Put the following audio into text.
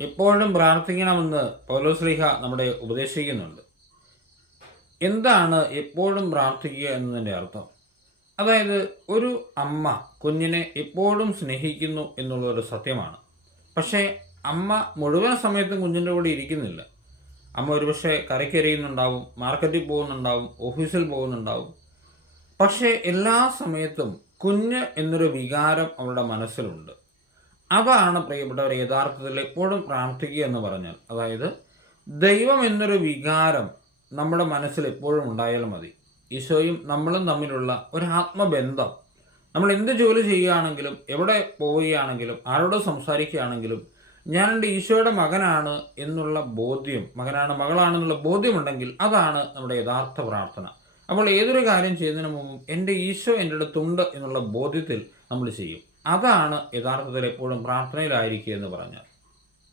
എപ്പോഴും പ്രാർത്ഥിക്കണമെന്ന് പൗലോസ്ലിഹ നമ്മുടെ ഉപദേശിക്കുന്നുണ്ട്. എന്താണ് എപ്പോഴും പ്രാർത്ഥിക്കുക എന്നതിന്റെ അർത്ഥം? അതായത് ഒരു അമ്മ കുഞ്ഞിനെ എപ്പോഴും സ്നേഹിക്കുന്നു എന്നുള്ളൊരു സത്യമാണ്. പക്ഷേ അമ്മ മുഴുവൻ സമയത്തും കുഞ്ഞിന്റെ കൂടെ ഇരിക്കുന്നില്ല. അമ്മ ഒരുപക്ഷെ കരയ്ക്കെറിയുന്നുണ്ടാവും മാർക്കറ്റിൽ പോകുന്നുണ്ടാവും ഓഫീസിൽ പോകുന്നുണ്ടാവും. പക്ഷേ എല്ലാ സമയത്തും കുഞ്ഞ് എന്നൊരു വികാരം അവളുടെ മനസ്സിലുണ്ട്. അതാണ് പ്രിയപ്പെട്ടവർ യഥാർത്ഥത്തിൽ എപ്പോഴും പ്രാർത്ഥിക്കുക എന്ന് പറഞ്ഞാൽ. അതായത് ദൈവം എന്നൊരു വികാരം നമ്മുടെ മനസ്സിൽ എപ്പോഴും ഉണ്ടായാൽ മതി. ഈശോയും നമ്മളും തമ്മിലുള്ള ഒരു ആത്മബന്ധം. നമ്മൾ എന്ത് ജോലി ചെയ്യുകയാണെങ്കിലും എവിടെ പോവുകയാണെങ്കിലും ആരോട് സംസാരിക്കുകയാണെങ്കിലും ഞാൻ എന്റെ ഈശോയുടെ മകനാണ് എന്നുള്ള ബോധ്യം മകനാണ് മകളാണെന്നുള്ള ബോധ്യമുണ്ടെങ്കിൽ അതാണ് നമ്മുടെ യഥാർത്ഥ പ്രാർത്ഥന. അപ്പോൾ ഏതൊരു കാര്യം ചെയ്യുന്നതിന് മുമ്പും എന്റെ ഈശോ എന്റെ അടുത്തുണ്ട് എന്നുള്ള ബോധ്യത്തിൽ നമ്മൾ ചെയ്യും. അതാണ് യഥാർത്ഥത്തിൽ എപ്പോഴും പ്രാർത്ഥനയിലായിരിക്കുക എന്ന് പറഞ്ഞാൽ.